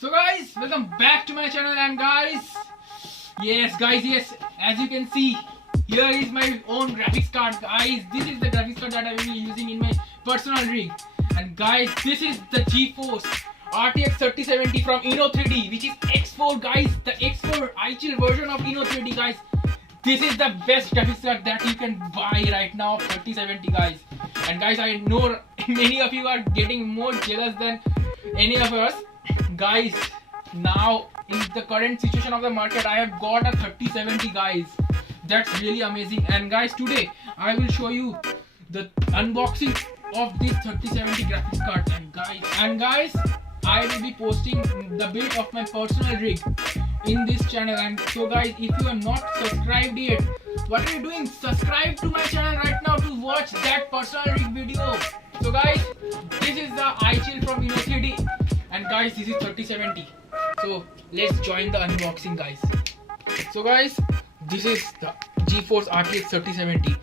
So guys, welcome back to my channel. And guys, yes, as you can see, here is my own graphics card. Guys, this is the graphics card that I will be using in my personal rig. And guys, this is the GeForce RTX 3070 from Inno3D, which is X4. Guys, the X4 iChill version of Inno3D. Guys, this is the best graphics card that you can buy right now, 3070 guys. And guys, I know many of you are getting more jealous than any of us. Guys, now in the current situation of the market, I have got a 3070 guys. That's really amazing. And guys, today I will show you the unboxing of this 3070 graphics card. And guys, I will be posting the build of my personal rig in this channel. And so guys, if you are not subscribed yet, what are you doing? Subscribe to my channel right now to watch that personal rig video. So guys, this is the iChill from Inno3D, and guys, this is 3070. So let's join the unboxing guys. So guys, this is the GeForce RTX 3070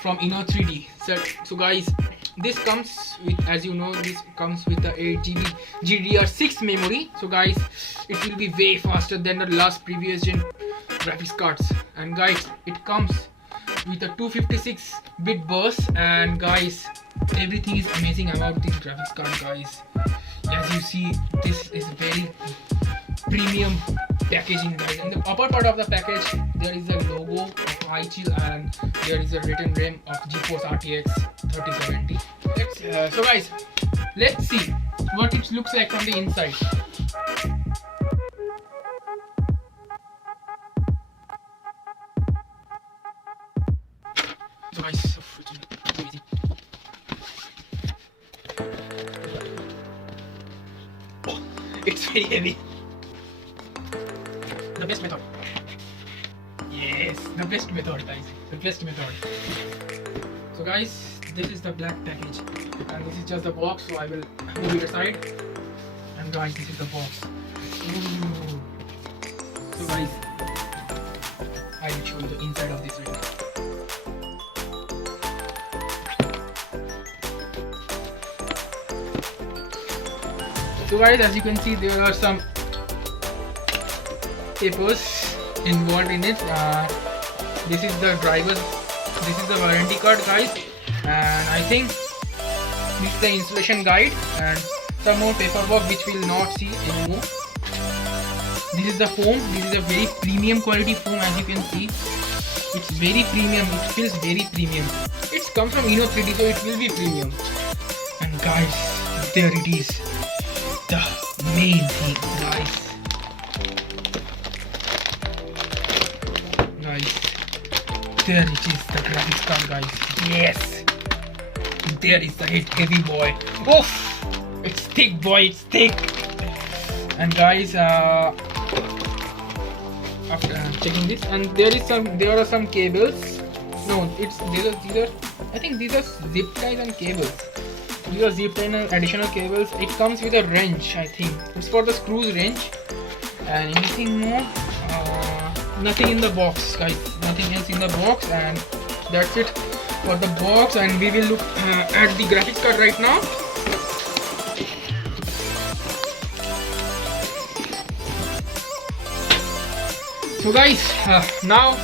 from Inno3D. So guys, this comes with, as you know, this comes with the 8GB GDDR6 memory. So guys, it will be way faster than the last previous gen graphics cards. And guys, it comes with a 256-bit bus. And guys, everything is amazing about this graphics card guys. As you see, this is very premium packaging guys. In the upper part of the package, there is a logo of iChill and there is a written name of GeForce RTX 3070. So guys, let's see what it looks like from the inside. So guys, it's amazing. Oh, it's very heavy. The best method. Yes, the best method guys. The best method. So guys, this is the black package and this is just the box, so I will move it aside. And guys, this is the box. Ooh. So guys, I will show you the inside of this right now. So guys, as you can see, there are some papers involved in it. This is the driver's, this is the warranty card guys, and I think this is the installation guide and some more paperwork which we will not see anymore. This is the foam. This is a very premium quality foam. As you can see, it's very premium. It feels very premium. It comes from Inno3D, so it will be premium. And guys, there it is, the main thing guys. There it is, the graphics card guys. Yes, there is the heavy boy. Oof, it's thick boy, it's thick. And guys, after checking this, and there are some cables. No, these are I think these are zip ties and cables. These are zip tie and additional cables. It comes with a wrench, I think. It's for the screws wrench. And anything more? Nothing in the box guys, nothing else in the box, and that's it for the box. And we will look at the graphics card right now. So guys, now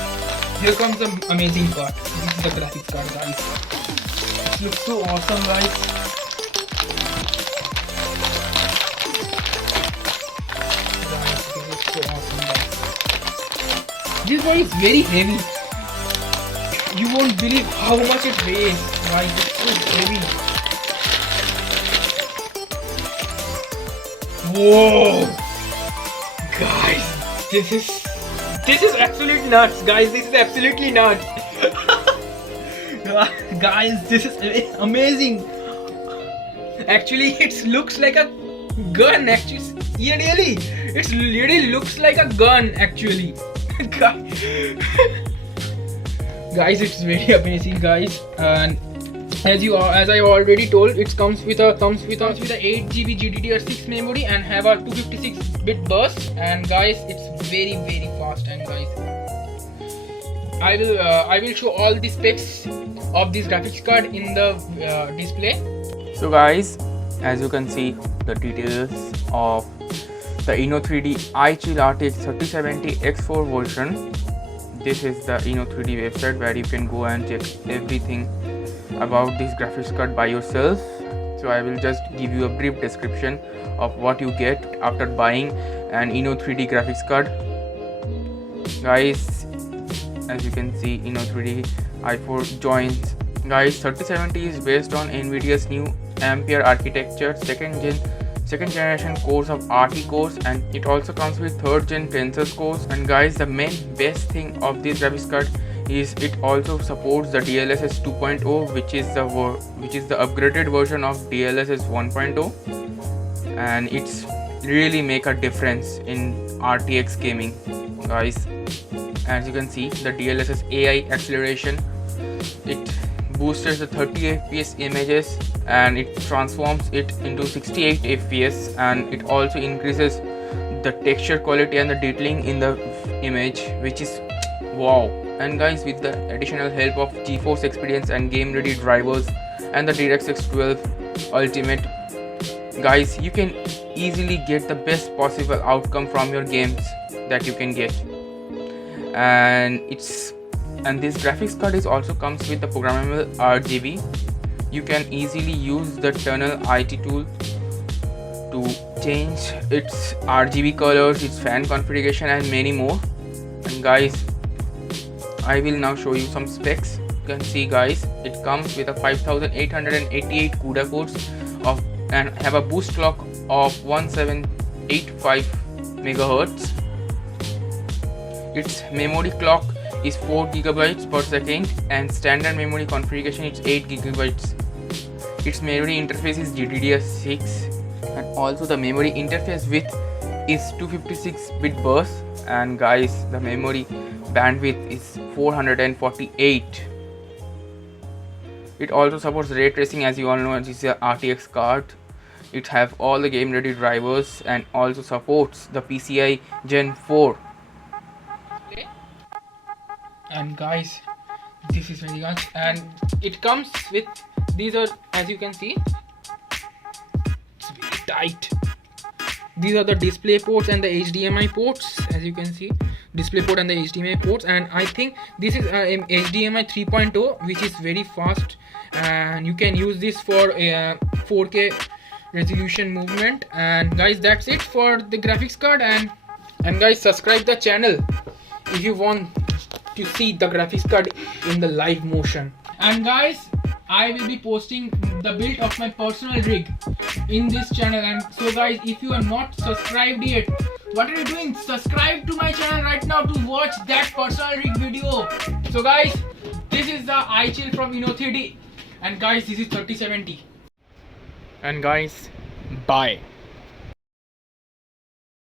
here comes the amazing part. This is the graphics card guys. It looks so awesome guys. This one is very heavy. You won't believe how much it weighs. Why it's so heavy. Whoa! Guys, this is absolute nuts, guys. This is absolutely nuts. Guys, this is amazing. Actually, it looks like a gun. Actually, yeah, really, it really looks like a gun. Actually. Guys, it's very amazing guys. And as I already told, it comes with a 8GB GDDR6 memory and have a 256-bit bus. And guys, it's very fast. And guys, I will show all the specs of this graphics card in the display. So guys, as you can see, the details of the Inno3D iChill RTX 3070 X4 version. This is the Inno3D website where you can go and check everything about this graphics card by yourself. So I will just give you a brief description of what you get after buying an Inno3D graphics card. Guys, as you can see, Inno3D i4 joins. Guys, 3070 is based on Nvidia's new Ampere architecture, second generation cores of RT cores, and it also comes with third gen Tensor cores. And guys, the main best thing of this graphics card is it also supports the DLSS 2.0, which is the upgraded version of DLSS 1.0, and it's really make a difference in RTX gaming. Guys, as you can see, the DLSS AI acceleration, it boosts the 30 fps images and it transforms it into 68 fps, and it also increases the texture quality and the detailing in the image, which is wow. And guys, with the additional help of GeForce Experience and game ready drivers and the DirectX 12 Ultimate, guys, you can easily get the best possible outcome from your games that you can get. And this graphics card is also comes with the programmable RGB. You can easily use the Tunnel IT tool to change its RGB colors, its fan configuration, and many more. And guys, I will now show you some specs. You can see, guys, it comes with a 5888 CUDA cores and have a boost clock of 1785 MHz. Its memory clock is 4 GB per second, and standard memory configuration is 8 GB. Its memory interface is GDDR6, and also the memory interface width is 256-bit burst. And guys, the memory bandwidth is 448. It also supports ray tracing. As you all know, this is a RTX card. It have all the game ready drivers and also supports the PCI Gen 4. And guys, this is very much, and it comes with, these are, as you can see, it's very tight. These are the display ports and the HDMI ports. As you can see, display port and the HDMI ports, and I think this is HDMI 3.0, which is very fast, and you can use this for 4K resolution movement. And guys, that's it for the graphics card. And guys, subscribe the channel if you want to see the graphics card in the live motion. And guys, I will be posting the build of my personal rig in this channel. And so guys, if you are not subscribed yet, what are you doing? Subscribe to my channel right now to watch that personal rig video. So guys, this is the iChill from Inno3D, and guys, this is 3070. And guys, bye.